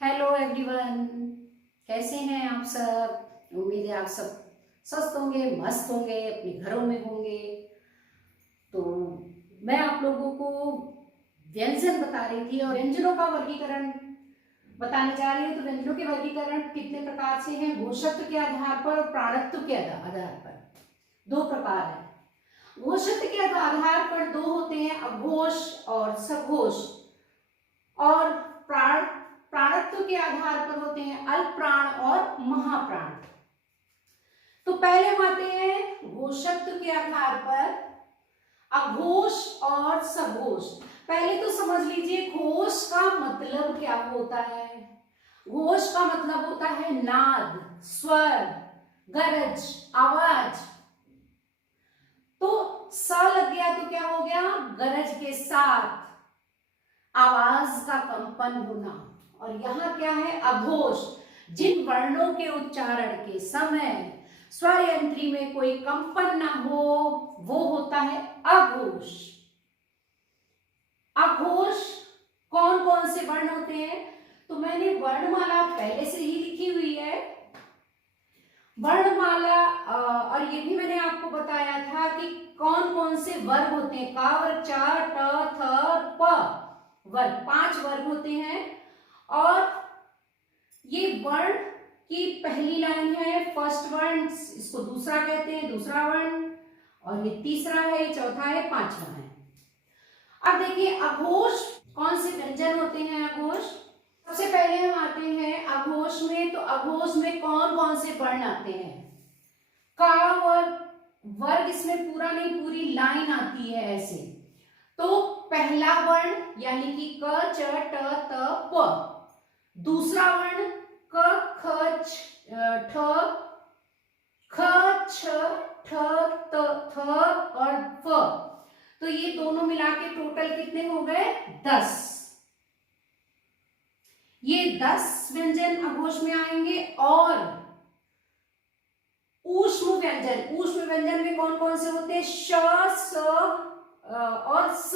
Hello everyone, कैसे हैं आप सब। उम्मीद है आप सब स्वस्थ होंगे, मस्त होंगे, अपने घरों में होंगे। तो मैं आप लोगों को व्यंजन बता रही थी और व्यंजनों का वर्गीकरण बताने जा रही हूँ। तो व्यंजनों के वर्गीकरण कितने प्रकार से हैं? घोषत्व के आधार पर और प्राणत्व के आधार पर दो प्रकार है। घोषत्व के आधार पर दो होते हैं, अघोष और सघोष। और प्राणत्व के आधार पर होते हैं अल्प प्राण और महाप्राण। तो पहले हम आते हैं घोषत्व के आधार पर अघोष और सघोष। पहले तो समझ लीजिए घोष का मतलब क्या होता है। घोष का मतलब होता है नाद, स्वर, गरज, आवाज। तो स लग गया तो क्या हो गया? गरज के साथ आवाज का कंपन होना। और यहां क्या है? अघोष। जिन वर्णों के उच्चारण के समय स्वर यंत्री में कोई कंपन ना हो वो होता है अघोष। अघोष कौन कौन से वर्ण होते हैं? तो मैंने वर्णमाला पहले से ही लिखी हुई है। वर्णमाला और ये भी मैंने आपको बताया था कि कौन कौन से वर्ग होते हैं। का वर्ग, च, ट, थ, प वर्ग, 5 वर्ग होते हैं। और ये वर्ण की पहली लाइन है, फर्स्ट वर्ण, इसको दूसरा कहते हैं, दूसरा वर्ण। और ये तीसरा है, चौथा है, पांचवा है। अब देखिए अघोष कौन से व्यंजन होते हैं। अघोष सबसे पहले हम आते हैं अघोष में। तो अघोष में कौन कौन से वर्ण आते हैं? का वर्ग इसमें पूरा नहीं, पूरी लाइन आती है ऐसे। तो पहला वर्ण यानी कि क, च, ट, त, प। दूसरा वर्ण क, ख, ठ, ख, छ, ठ, त, थ और फ। तो ये दोनों मिला के टोटल कितने हो गए? 10। ये 10 व्यंजन अघोष में आएंगे। और ऊष्म व्यंजन, ऊष्म व्यंजन में कौन कौन से होते हैं? श, स और स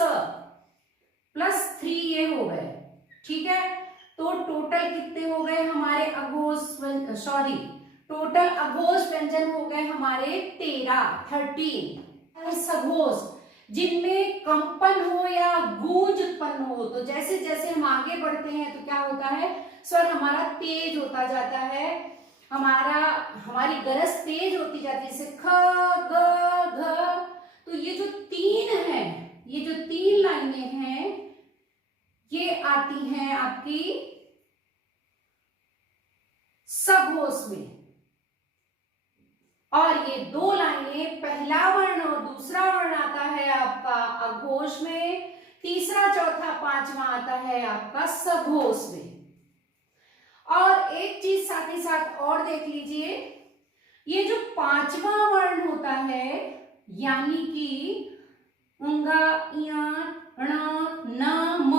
+3 ये हो गए। ठीक है, तो टोटल कितने हो गए हमारे अघोष, टोटल अघोष व्यंजन हो गए हमारे 13। सघोष जिनमें कंपन हो या गूंज उत्पन्न हो। तो जैसे जैसे हम आगे बढ़ते हैं तो क्या होता है? स्वर हमारा तेज होता जाता है, हमारी गरज तेज होती जाती है, जैसे ख, ग, घ। तो ये जो 3 है, ये जो 3 लाइनें हैं ये आती हैं आपकी सघोष में। और ये 2 लाइनें, पहला वर्ण और दूसरा वर्ण आता है आपका अघोष में, तीसरा, चौथा, पांचवा आता है आपका सघोष में। और एक चीज साथ ही साथ और देख लीजिए, ये जो 5वां वर्ण होता है यानी कि उंगा, इया, ण, न, म,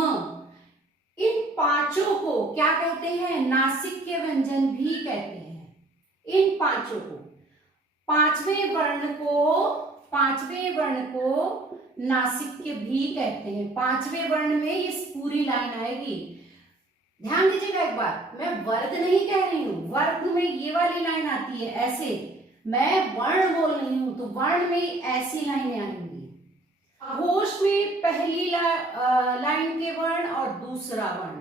इन पांचों को क्या कहते हैं? नासिक के व्यंजन भी कहते हैं। इन पांचों को, पांचवें वर्ण को नासिक के भी कहते हैं। 5वें वर्ण में ये पूरी लाइन आएगी। ध्यान दीजिएगा एक बात, मैं वर्ग नहीं कह रही हूं। वर्ग में ये वाली लाइन आती है ऐसे, मैं वर्ण बोल रही हूं। तो वर्ण में ऐसी लाइनें आएंगी। अघोष में पहली लाइन के वर्ण और दूसरा वर्ण।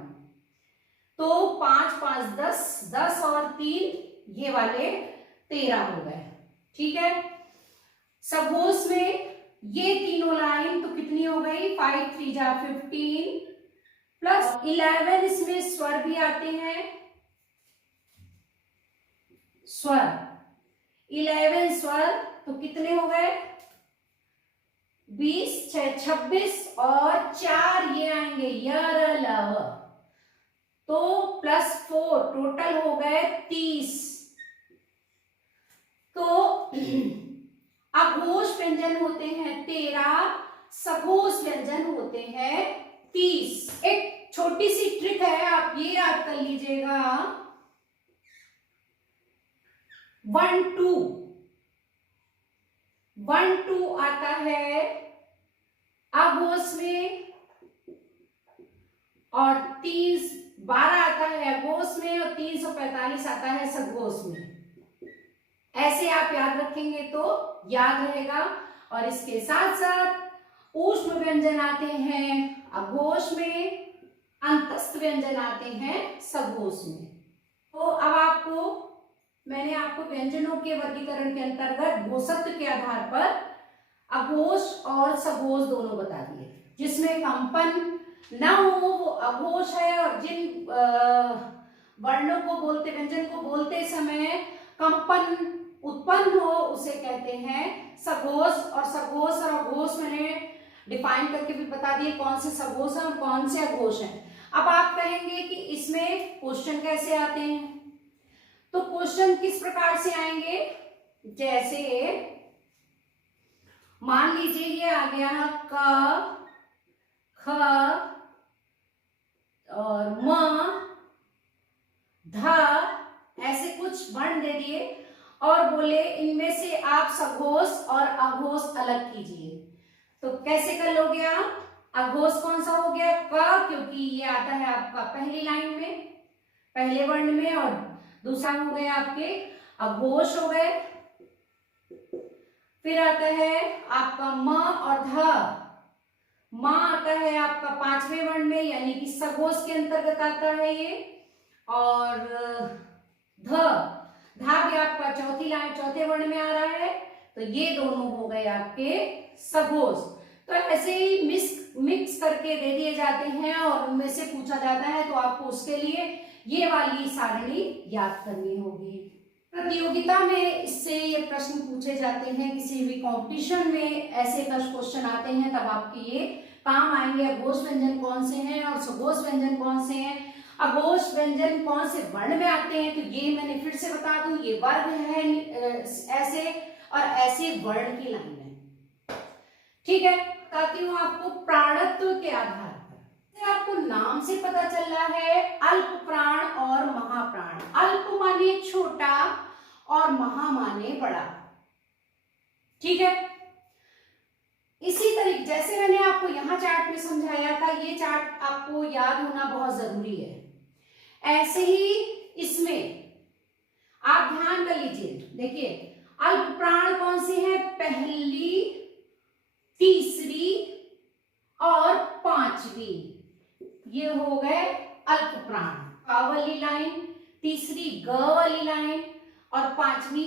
तो 5, 5, 10, 10 और 3 ये वाले 13 हो गए। ठीक है, सघोष में ये तीनों लाइन तो कितनी हो गई? 5, 3 जा 15 +11 इसमें स्वर भी आते हैं। स्वर 11 स्वर तो कितने हो गए? 20, 6, 26 और 4 ये आएंगे यर, लव। तो +4 टोटल हो गए 30। तो अघोष व्यंजन होते हैं 13, सघोष व्यंजन होते हैं 30। एक छोटी सी ट्रिक है, आप ये याद कर लीजिएगा। 1, 2 आता है अघोष में और 30 12 आता है अघोष में और 345 आता है सघोष में। ऐसे आप याद रखेंगे तो याद रहेगा। और इसके साथ साथ ऊष्म व्यंजन आते हैं अघोष में, अंतस्थ व्यंजन आते हैं सघोष में। तो अब मैंने आपको व्यंजनों के वर्गीकरण के अंतर्गत घोषत्व के आधार पर अघोष और सघोष दोनों बता दिए। जिसमें कंपन न हो वो अघोष है, और जिन वर्णों को बोलते, व्यंजन को बोलते समय कंपन उत्पन्न हो उसे कहते हैं सघोष। और सघोष और अघोष मैंने डिफाइन करके भी बता दिए कौन से सघोष हैं और कौन से अघोष हैं। अब आप कहेंगे कि इसमें क्वेश्चन कैसे आते हैं, तो क्वेश्चन किस प्रकार से आएंगे, जैसे मान लीजिए ये आ गया क, ख और म, ध, ऐसे कुछ वर्ण दे दिए और बोले इनमें से आप सघोष और अघोष अलग कीजिए। तो कैसे कर लोगे आप? अघोष कौन सा हो गया? क, क्योंकि ये आता है आपका पहली लाइन में, पहले वर्ण में, और दूसरा हो गया आपके अघोष हो गए। फिर आता है आपका म और ध। म आता है आपका पांचवें वर्ण में, यानी कि सघोष के अंतर्गत आता है ये। और ध भी आपका चौथी लाइन, चौथे वर्ण में आ रहा है। तो ये दोनों हो गए आपके सघोष। तो ऐसे ही मिक्स करके दे दिए जाते हैं और उनमें से पूछा जाता है, तो आपको उसके लिए ये वाली सारणी याद करनी होगी। प्रतियोगिता में इससे ये प्रश्न पूछे जाते हैं, किसी भी कंपटीशन में ऐसे क्वेश्चन आते हैं, तब आपके ये काम आएंगे। अघोष व्यंजन कौन से हैं और सघोष व्यंजन कौन से हैं, अघोष व्यंजन कौन से वर्ण में आते हैं। तो ये मैंने फिर से बता दूं, ये वर्ग है ऐसे, और ऐसे वर्ण की लाइन है। ठीक है, बताती हूँ आपको प्राणत्व के आधार पर। आपको नाम से पता चल रहा है अल्प प्राण और महाप्राण। अल्प माने छोटा और महा माने बड़ा। ठीक है, इसी तरीके जैसे मैंने आपको यहाँ चार्ट में समझाया था, ये चार्ट आपको याद होना बहुत जरूरी है। ऐसे ही इसमें आप ध्यान कर लीजिए। देखिए अल्प प्राण कौन से हैं? पहली, तीसरी और पांचवी, ये हो गए अल्प प्राण। क वाली लाइन, तीसरी ग वाली लाइन और पांचवी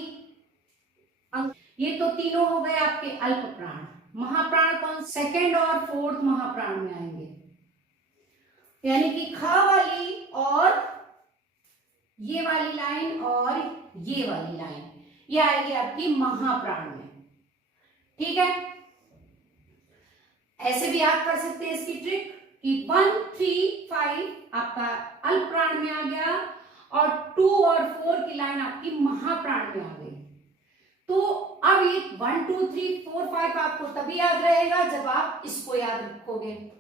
ये तो तीनों हो गए आपके अल्प प्राण। महाप्राण कौन? सेकेंड और फोर्थ महाप्राण में आएंगे, यानी कि ख वाली और ये वाली लाइन और ये वाली लाइन, ये आएगी आपकी महाप्राण में। ठीक है, ऐसे भी याद कर सकते हैं इसकी ट्रिक कि 1, 3, 5 आपका अल्प प्राण में आ गया और 2 और 4 की लाइन आपकी महाप्राण में आ गई। तो अब ये 1, 2, 3, 4, 5 आपको तभी याद रहेगा जब आप इसको याद रखोगे।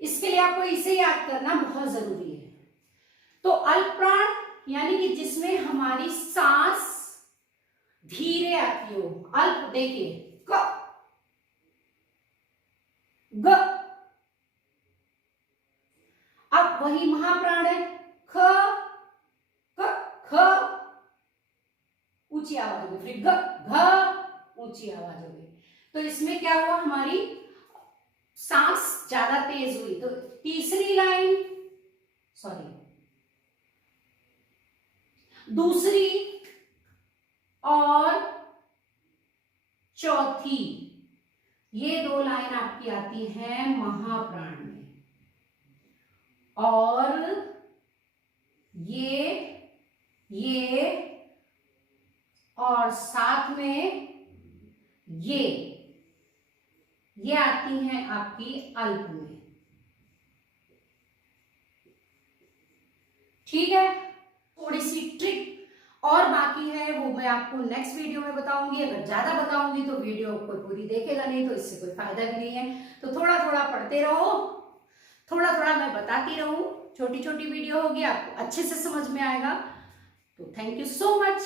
इसके लिए आपको इसे याद करना बहुत जरूरी है। तो अल्प प्राण यानी कि जिसमें हमारी सांस धीरे आती हो। अल्प देखिए क, ग। अब वही महाप्राण है ख, क, ख, ऊंची आवाज होगी, फिर ग, घ, ऊंची आवाज होगी। तो इसमें क्या हुआ, हमारी सांस ज्यादा तेज हुई। तो तीसरी लाइन, सॉरी, दूसरी और चौथी, ये 2 लाइन आपकी आती है महाप्राण में, और ये और साथ में ये आती हैं आपकी अल्प में। ठीक है, थोड़ी सी ट्रिक और बाकी है, वो मैं आपको नेक्स्ट वीडियो में बताऊंगी। अगर ज्यादा बताऊंगी तो वीडियो कोई पूरी देखेगा नहीं, तो इससे कोई फायदा भी नहीं है। तो थोड़ा थोड़ा पढ़ते रहो, थोड़ा थोड़ा मैं बताती रहूं, छोटी छोटी वीडियो होगी, आपको अच्छे से समझ में आएगा। तो थैंक यू सो मच।